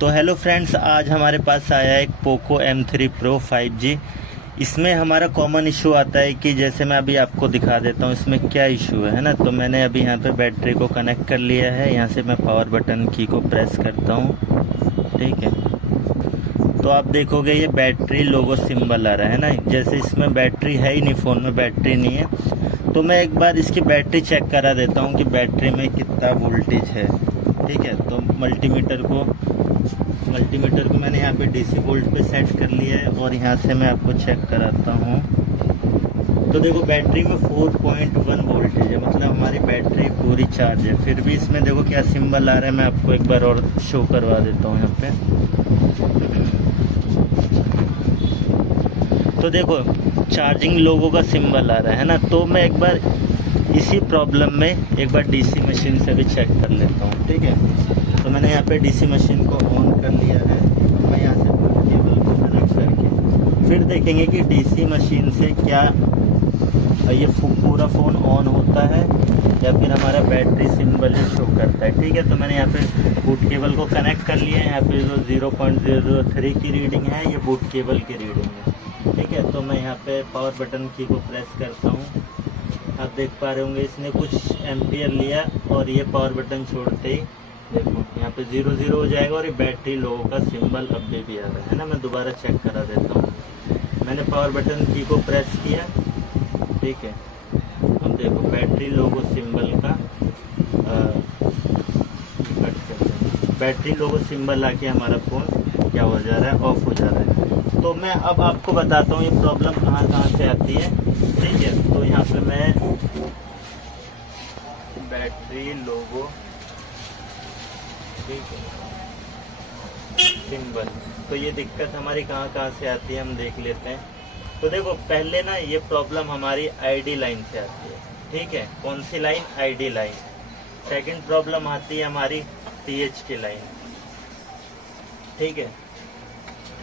तो hello friends, आज हमारे पास आया है एक पोको M3 Pro 5G। इसमें हमारा कॉमन इशू आता है कि जैसे मैं अभी आपको दिखा देता हूँ इसमें क्या इशू है ना। तो मैंने अभी यहाँ पे बैटरी को कनेक्ट कर लिया है। यहाँ से मैं पावर बटन की को प्रेस करता हूँ, ठीक है। तो आप देखोगे ये बैटरी लोगो सिंबल आ रहा है ना, जैसे इसमें बैटरी है ही नहीं, फ़ोन में बैटरी नहीं है। तो मैं एक बार इसकी बैटरी चेक करा देता हूँ कि बैटरी में कितना वोल्टेज है, ठीक है। तो मल्टीमीटर को मैंने यहाँ पे DC वोल्ट पे सेट कर लिया है और यहाँ से मैं आपको चेक कराता हूँ। तो देखो बैटरी में 4.1 वोल्टेज है, मतलब हमारी बैटरी पूरी चार्ज है। फिर भी इसमें देखो क्या सिंबल आ रहा है, मैं आपको एक बार और शो करवा देता हूँ यहाँ पे। तो देखो चार्जिंग लोगों का सिंबल आ रहा है ना। तो मैं एक बार इसी प्रॉब्लम में एक बार DC मशीन से भी चेक कर लेता हूँ, ठीक है। तो मैंने यहाँ पे DC मशीन को ऑन कर लिया है। मैं यहाँ से केबल को कनेक्ट करके फिर देखेंगे कि DC मशीन से क्या ये पूरा फ़ोन ऑन होता है या फिर हमारा बैटरी सिंबल ही शो करता है, ठीक है। तो मैंने यहाँ पे बूट केबल को कनेक्ट कर लिया है। यहाँ पे जो 0.03 की रीडिंग है ये बूट केबल की रीडिंग है, ठीक है। तो मैं यहाँ पे पावर बटन की को प्रेस करता हूँ। आप देख पा रहे होंगे इसने कुछ एम्पियर लिया और ये पावर बटन छोड़ते ही देखो यहाँ पे 0 हो जाएगा और ये बैटरी लो का सिंबल अभी भी आ रहा है ना। मैं दोबारा चेक करा देता हूँ। मैंने पावर बटन की को प्रेस किया, ठीक है। अब देखो बैटरी लोगो सिंबल का बैटरी लोगो सिंबल आके हमारा फ़ोन क्या हो जा रहा है, ऑफ हो जा रहा है। तो मैं अब आपको बताता हूँ ये प्रॉब्लम कहाँ से आती है, ठीक है। तो यहाँ पे मैं बैटरी लोगो, ठीक है, सिंबल, तो ये दिक्कत हमारी कहाँ से आती है हम देख लेते हैं। तो देखो पहले ना ये प्रॉब्लम हमारी ID लाइन से आती है, ठीक है। कौन सी line? ID line. Second problem आती है हमारी TH की लाइन, ठीक है।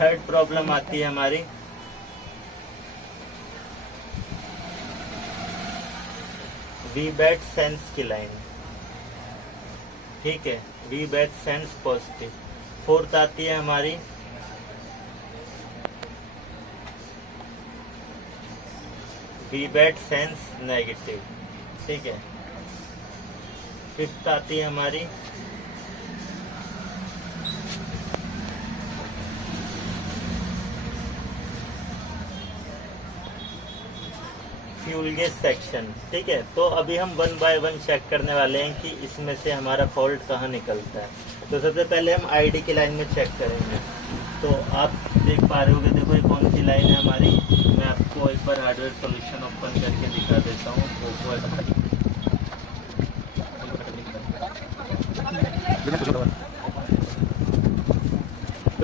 थर्ड प्रॉब्लम आती है हमारी VBAT सेंस की लाइन, ठीक है। VBAT sense positive. फोर्थ आती है हमारी VBAT सेंस नेगेटिव, ठीक है। फिफ्थ आती है हमारी फ्यूल गेज सेक्शन, ठीक है। तो अभी हम 1 बाय 1 चेक करने वाले हैं कि इसमें से हमारा फॉल्ट कहाँ निकलता है। तो सबसे पहले हम ID की लाइन में चेक करेंगे। तो आप देख पा रहे होंगे, देखो ये कौन सी लाइन है हमारी। मैं आपको एक बार हार्डवेयर सॉल्यूशन ओपन करके दिखा देता हूँ।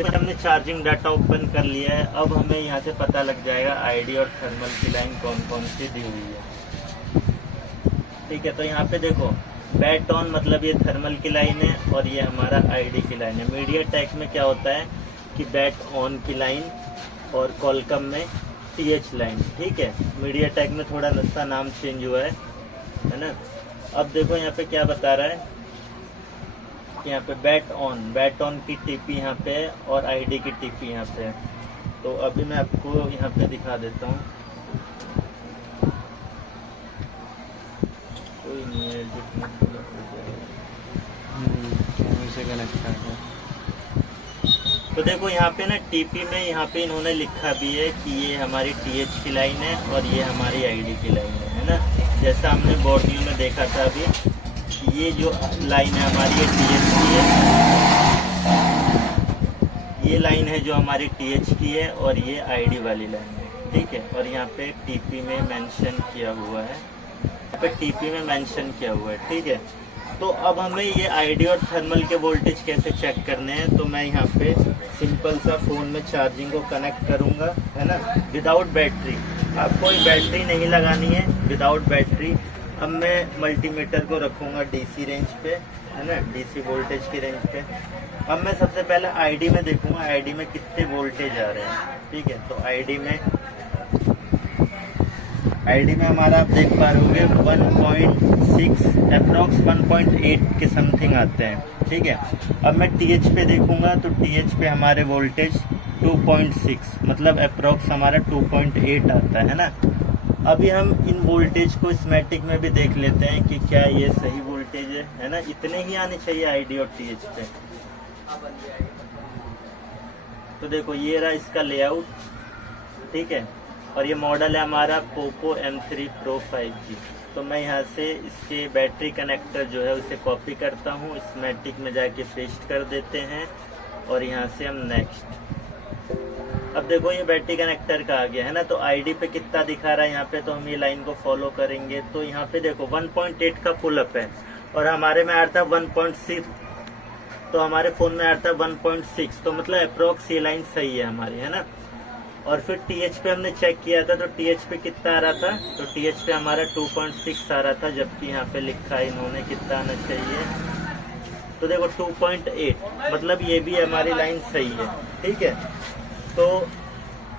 हमने चार्जिंग डाटा ओपन कर लिया है। अब हमें यहाँ से पता लग जाएगा ID और थर्मल की लाइन कौन कौन सी दी हुई है, ठीक है। तो यहाँ पे देखो बैट ऑन मतलब ये थर्मल की लाइन है और ये हमारा ID की लाइन है। मीडियाटेक में क्या होता है कि बैट ऑन की लाइन और कॉलकम में TH लाइन, ठीक है। मीडियाटेक में थोड़ा सा नाम चेंज हुआ है ना। अब देखो यहाँ पे क्या बता रहा है, यहाँ पे बैट ऑन की TP यहाँ पे है और ID की TP यहाँ पे है। तो अभी मैं आपको यहाँ पे दिखा देता हूँ। कोई नहीं है से कनेक्ट कर दो। तो देखो यहाँ पे ना TP में यहाँ पे इन्होंने लिखा भी है कि ये हमारी TH की लाइन है और ये हमारी ID की लाइन है ना। जैसा हमने बॉडी में देखा था अभी, ये जो लाइन है हमारी ये TH की है, ये लाइन है जो हमारी TH की है और ये ID वाली लाइन है, ठीक है। और यहाँ पे TP में मेंशन किया हुआ है, यहाँ पे TP में मेंशन किया हुआ है, ठीक है। तो अब हमें ये ID और थर्मल के वोल्टेज कैसे चेक करने हैं। तो मैं यहाँ पे सिंपल सा फ़ोन में चार्जिंग को कनेक्ट करूँगा, है ना, विदाउट बैटरी। आपको कोई बैटरी नहीं लगानी है, विदाउट बैटरी। अब मैं मल्टीमीटर को रखूँगा DC रेंज पे, है ना, DC वोल्टेज की रेंज पे। अब मैं सबसे पहले ID में देखूँगा ID में कितने वोल्टेज आ रहे हैं, ठीक है। तो ID में आईडी में हमारा आप देख पा रहे होंगे 1.6 अप्रॉक्स 1.8 के समथिंग आते हैं, ठीक है। अब मैं TH पे देखूंगा तो TH पे हमारे वोल्टेज 2.6 मतलब अप्रॉक्स हमारा 2.8 आता है ना। अभी हम इन वोल्टेज को स्कीमेटिक में भी देख लेते हैं कि क्या ये सही वोल्टेज है ना। इतने ही आने चाहिए आईडी और TH पे। तो देखो ये रहा इसका लेआउट, ठीक है। और ये मॉडल है हमारा पोको M3 Pro 5G। तो मैं यहाँ से इसके बैटरी कनेक्टर जो है उसे कॉपी करता हूँ, स्कीमेटिक में जाके पेस्ट कर देते हैं और यहाँ से हम नेक्स्ट। अब देखो ये बैटरी कनेक्टर का आ गया है ना। तो आईडी पे कितना दिखा रहा है यहाँ पे, तो हम ये लाइन को फॉलो करेंगे। तो यहाँ पे देखो 1.8 का पुल अप है और हमारे में आ रहा था 1.6, तो हमारे फोन में आ रहा था 1.6, तो मतलब अप्रोक्स ये लाइन सही है हमारी, है ना। और फिर TH पे हमने चेक किया था तो TH पे कितना आ रहा था, तो TH पे हमारा 2.6 आ रहा था, जबकि यहाँ पे लिखा है इन्होंने कितना आना चाहिए, तो देखो 2.8, मतलब ये भी हमारी लाइन सही है, ठीक है। तो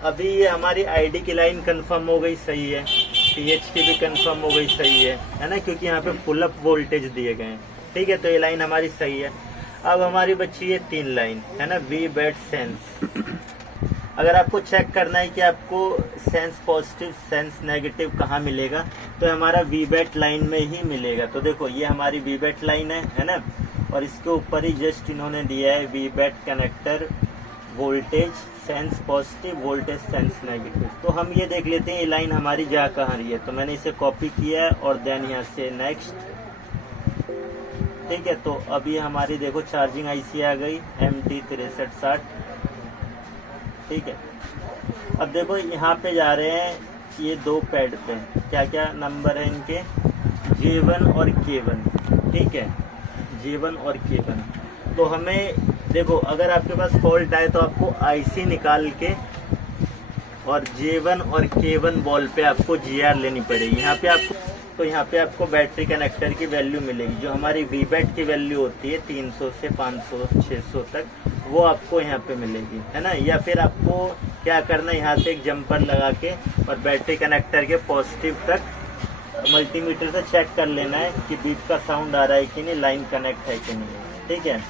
अभी ये हमारी आईडी की लाइन कंफर्म हो गई सही है, TH की भी कंफर्म हो गई सही है ना, क्योंकि यहाँ पे पुल अप वोल्टेज दिए गए हैं, ठीक है। तो ये लाइन हमारी सही है। अब हमारी बची है 3 लाइन, है ना, VBAT सेंस। अगर आपको चेक करना है कि आपको सेंस पॉजिटिव सेंस नेगेटिव कहाँ मिलेगा, तो हमारा VBAT लाइन में ही मिलेगा। तो देखो ये हमारी VBAT लाइन है ना, और इसके ऊपर ही जस्ट इन्होंने दिया है VBAT connector voltage sense positive voltage sense negative. तो हम ये देख लेते हैं ये लाइन हमारी जा कहाँ रही है। तो मैंने इसे कॉपी किया है और देन यहाँ से नेक्स्ट, ठीक है। तो अभी हमारी देखो चार्जिंग IC आ गई MT6360, ठीक है। अब देखो यहाँ पे जा रहे हैं ये 2 पैड पे, क्या क्या नंबर है इनके, J1 और K1, ठीक है, J1 और K1। तो हमें देखो अगर आपके पास फॉल्ट आए तो आपको IC निकाल के और J1 और K1 बॉल पे आपको GR लेनी पड़ेगी। यहाँ पे आपको, तो यहाँ पे आपको बैटरी कनेक्टर की वैल्यू मिलेगी, जो हमारी VBAT की वैल्यू होती है 300 से 500 600 तक, वो आपको यहाँ पे मिलेगी, है ना। या फिर आपको क्या करना है, यहाँ से एक जंपर लगा के और बैटरी कनेक्टर के पॉजिटिव तक मल्टीमीटर से चेक कर लेना है कि बीप का साउंड आ रहा है कि नहीं, लाइन कनेक्ट है कि नहीं, ठीक है।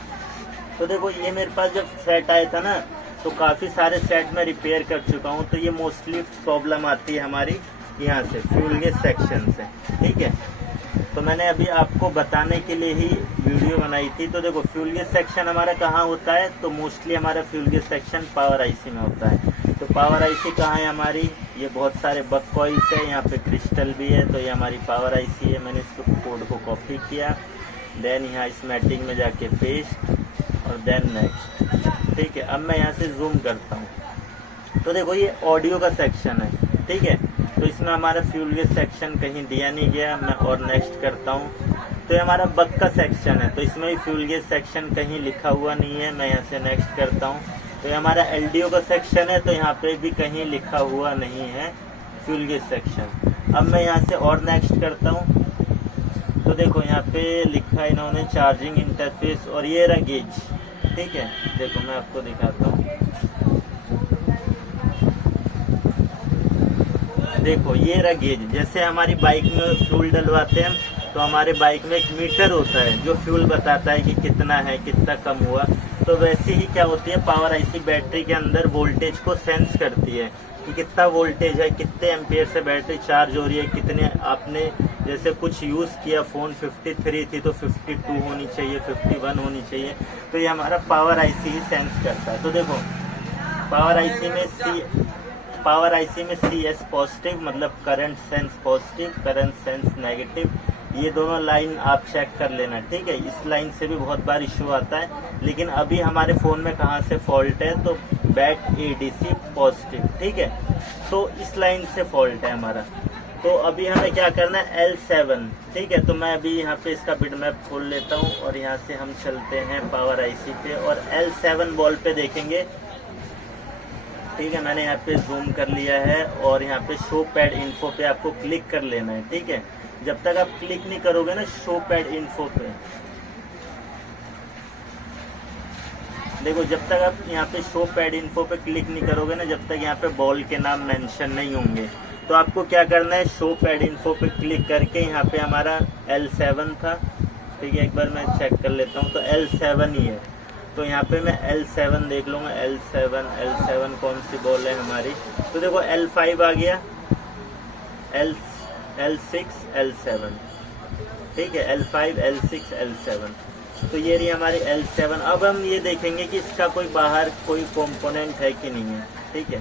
तो देखो ये मेरे पास जब सेट आया था ना, तो काफ़ी सारे सेट मैं रिपेयर कर चुका हूँ। तो ये मोस्टली प्रॉब्लम आती है हमारी यहाँ से फ्यूल गेज सेक्शन से, ठीक है। तो मैंने अभी आपको बताने के लिए ही वीडियो बनाई थी। तो देखो फ्यूल गेज सेक्शन हमारा कहाँ होता है, तो मोस्टली हमारा fuel gauge section power IC में होता है। तो पावर IC कहाँ है हमारी, ये बहुत सारे बक कॉइल्स है, यहाँ पे क्रिस्टल भी है। तो ये हमारी पावर IC है, मैंने इसको कोड को कॉपी किया, देन यहाँ स्कीमेटिक में जाके पेस्ट और देन नेक्स्ट, ठीक है। अब मैं यहाँ से जूम करता हूँ तो देखो ये ऑडियो का सेक्शन है, ठीक है। तो इसमें हमारा फ्यूल गेज सेक्शन कहीं दिया नहीं गया, मैं और नेक्स्ट करता हूँ। तो ये हमारा बक का सेक्शन है, तो इसमें भी फ्यूल गेज सेक्शन कहीं लिखा हुआ नहीं है, मैं यहाँ से नेक्स्ट करता हूँ। तो ये हमारा LDO का सेक्शन है, तो यहाँ पे भी कहीं लिखा हुआ नहीं है फ्यूल गेज सेक्शन। अब मैं यहाँ से और नेक्स्ट करता हूँ, तो देखो यहाँ पे लिखा है इन्होंने चार्जिंग इंटरफेस, और ये रहा गेज, ठीक है। देखो मैं आपको दिखाता हूँ, देखो ये रहा गेज। जैसे हमारी बाइक में फ्यूल डलवाते हैं तो हमारे बाइक में एक मीटर होता है जो फ्यूल बताता है कि कितना है, कितना कम हुआ। तो वैसे ही क्या होती है, पावर IC बैटरी के अंदर वोल्टेज को सेंस करती है कि कितना वोल्टेज है, कितने एम्पियर से बैटरी चार्ज हो रही है, कितने आपने जैसे कुछ यूज़ किया, फ़ोन 53 थी तो 52 होनी चाहिए, 51 होनी चाहिए। तो ये हमारा पावर IC ही सेंस करता है। तो देखो पावर IC में CS पॉजिटिव मतलब current sense positive, current sense negative, ये दोनों लाइन आप चेक कर लेना, ठीक है। इस लाइन से भी बहुत बार इशू आता है, लेकिन अभी हमारे फ़ोन में कहाँ से फॉल्ट है, तो बैट ADC पॉजिटिव, ठीक है। तो इस लाइन से फॉल्ट है हमारा। तो अभी हमें क्या करना है, L7, ठीक है। तो मैं अभी यहाँ पे इसका बिट मैप खोल लेता हूँ और यहाँ से हम चलते हैं पावर IC पे और L7 बॉल पे देखेंगे, ठीक है। मैंने यहाँ पे जूम कर लिया है और यहाँ पे शो पैड इन्फो पे आपको क्लिक कर लेना है, ठीक है। जब तक आप क्लिक नहीं करोगे ना शो पैड इन्फो पे, देखो जब तक आप यहाँ पे शो पैड इन्फो पे क्लिक नहीं करोगे ना, जब तक यहाँ पे बॉल के नाम मेंशन नहीं होंगे, तो आपको क्या करना है, शो पैड इन्फो पे क्लिक करके यहाँ पे हमारा L7 था, ठीक है, एक बार मैं चेक कर लेता हूँ, तो L7 ही है, तो यहाँ पे मैं L7 देख लूँगा, L7 कौन सी बॉल है हमारी, तो देखो L5 आ गया, L6 L7, ठीक है, L5 L6 L7, तो ये रही हमारी L7। अब हम ये देखेंगे कि इसका कोई बाहर कोई कंपोनेंट है कि नहीं है, ठीक है।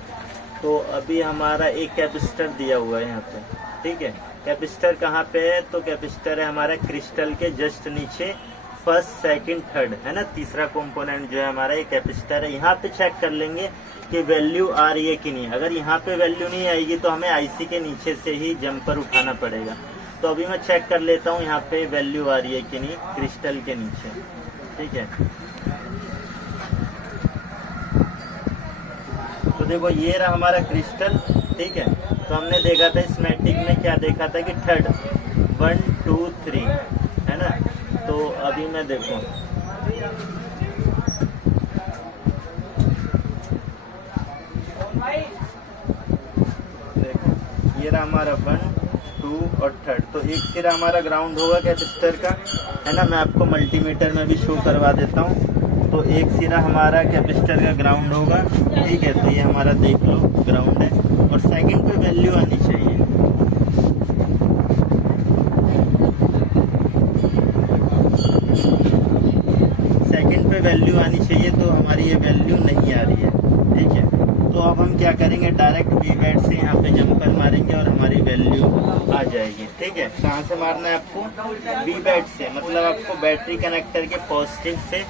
तो अभी हमारा एक कैपेसिटर दिया हुआ है यहाँ पे, ठीक है, कैपेसिटर कहाँ पे है, तो कैपेसिटर है हमारा क्रिस्टल के जस्ट नीचे, फर्स्ट सेकंड थर्ड है ना, तीसरा कंपोनेंट जो है हमारा ये कैपेसिटर है। यहाँ पे चेक कर लेंगे कि वैल्यू आ रही है कि नहीं, अगर यहाँ पे वैल्यू नहीं आएगी तो हमें आईसी के नीचे से ही जंपर उठाना पड़ेगा। तो अभी मैं चेक कर लेता हूँ यहाँ पे वैल्यू आ रही है कि नहीं क्रिस्टल के नीचे, ठीक है। तो देखो ये रहा हमारा क्रिस्टल, ठीक है। तो हमने देखा था स्मैटिक में क्या देखा था कि थर्ड 1 2 3 है ना। तो अभी मैं देखो ये रहा हमारा 1 2 और थर्ड, तो एक सिरा हमारा ग्राउंड होगा कैपेसिटर का, है ना। मैं आपको मल्टीमीटर में भी शो करवा देता हूँ। तो एक सिरा हमारा कैपेसिटर का ग्राउंड होगा, ठीक है। तो ये हमारा देख लो ग्राउंड है, और सेकंड पे वैल्यू आनी चाहिए। सेकंड पे वैल्यू आनी चाहिए, तो हमारी ये वैल्यू नहीं आ रही है, ठीक है। तो अब हम क्या करेंगे, डायरेक्ट वी-बैट से यहाँ पे जंपर मारेंगे और हमारी वैल्यू आ जाएगी, ठीक है। कहाँ से मारना है आपको, वी-बैट से, मतलब आपको बैटरी कनेक्टर के पॉजिटिव से,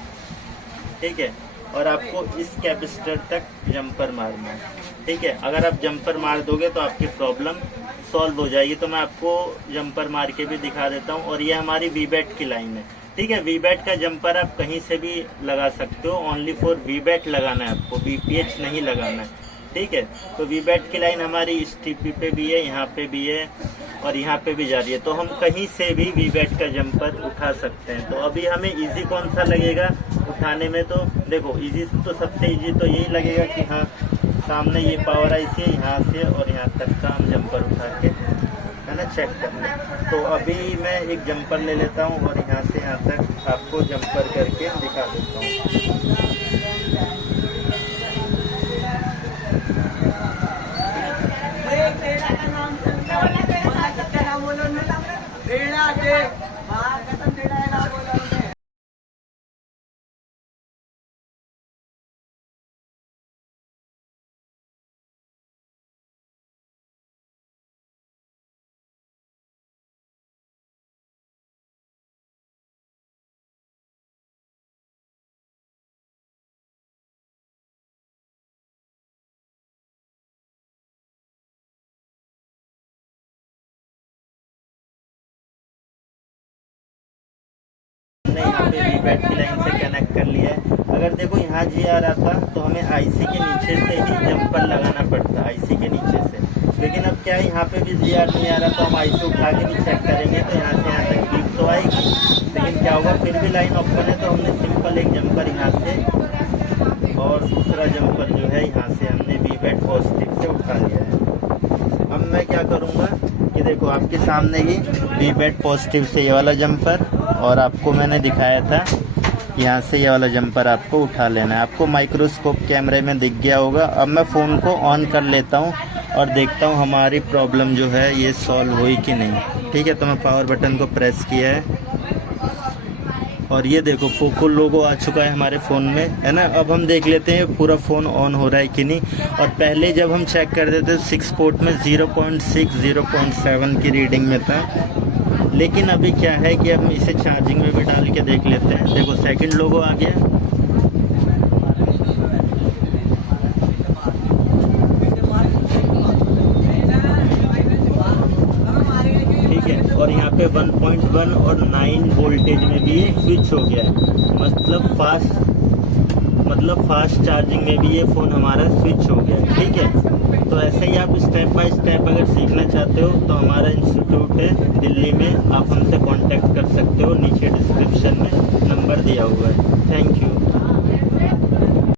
ठीक है, और आपको इस कैपेसिटर तक जंपर मारना है, ठीक है। अगर आप जंपर मार दोगे तो आपकी प्रॉब्लम सॉल्व हो जाएगी। तो मैं आपको जंपर मार के भी दिखा देता हूँ। और ये हमारी वी-बैट की लाइन है, ठीक है। वी-बैट का जंपर आप कहीं से भी लगा सकते हो, ओनली फॉर वी-बैट लगाना है आपको, वी-पी-एच नहीं लगाना है, ठीक है। तो वी-बैट की लाइन हमारी इस टीपी पे भी है, यहाँ पे भी है और यहाँ पे भी जा रही है। तो हम कहीं से भी वी-बैट का जंपर उठा सकते हैं। तो अभी हमें इजी कौन सा लगेगा उठाने में, तो देखो इजी तो सबसे इजी तो यही लगेगा कि हाँ सामने ये पावर आईसी है, यहाँ से और यहाँ तक का हम जंपर उठा के, है ना, चेक करना। तो अभी मैं एक जंपर ले लेता हूँ और यहाँ से यहाँ तक आपको जंपर करके दिखा देता हूँ। यहाँ पे वी-बैट की लाइन से कनेक्ट कर लिया है। अगर देखो यहाँ जी आ रहा था तो हमें आईसी के नीचे से ही जंपर लगाना पड़ता, आईसी के नीचे से। लेकिन अब क्या है, यहाँ पे भी जी आर नहीं आ रहा, तो हम आईसी उठा के भी चेक करेंगे तो यहाँ से यहाँ तक लीक तो आएगी, लेकिन क्या होगा फिर भी लाइन ओपन है। तो हमने सिंपल एक जंपर यहाँ से और दूसरा जंपर जो है यहाँ से हमने वी-बैट पॉजिटिव से उठा लिया है। अब मैं क्या करूँगा कि देखो आपके सामने ही वी-बैट पॉजिटिव से ये वाला जंपर, और आपको मैंने दिखाया था यहाँ से ये वाला जंपर आपको उठा लेना है। आपको माइक्रोस्कोप कैमरे में दिख गया होगा। अब मैं फ़ोन को ऑन कर लेता हूँ और देखता हूँ हमारी प्रॉब्लम जो है ये सॉल्व हुई कि नहीं, ठीक है। तो मैं पावर बटन को प्रेस किया है और ये देखो पोको लोगो आ चुका है हमारे फ़ोन में, है ना। अब हम देख लेते हैं पूरा फ़ोन ऑन हो रहा है कि नहीं। और पहले जब हम चेक करते थे 6 पोर्ट में 0.6 0.7 की रीडिंग में था, लेकिन अभी क्या है कि हम इसे चार्जिंग में भी डाल के देख लेते हैं। देखो सेकंड लोगो आ गया, ठीक है। और यहाँ पे 1.1 और 9 वोल्टेज में भी ये स्विच हो गया है, मतलब फास्ट चार्जिंग में भी ये फ़ोन हमारा स्विच हो गया है, ठीक है। तो ऐसे ही आप स्टेप बाय स्टेप अगर सीखना चाहते हो तो हमारा इंस्टीट्यूट है दिल्ली में, आप हमसे कांटेक्ट कर सकते हो, नीचे डिस्क्रिप्शन में नंबर दिया हुआ है।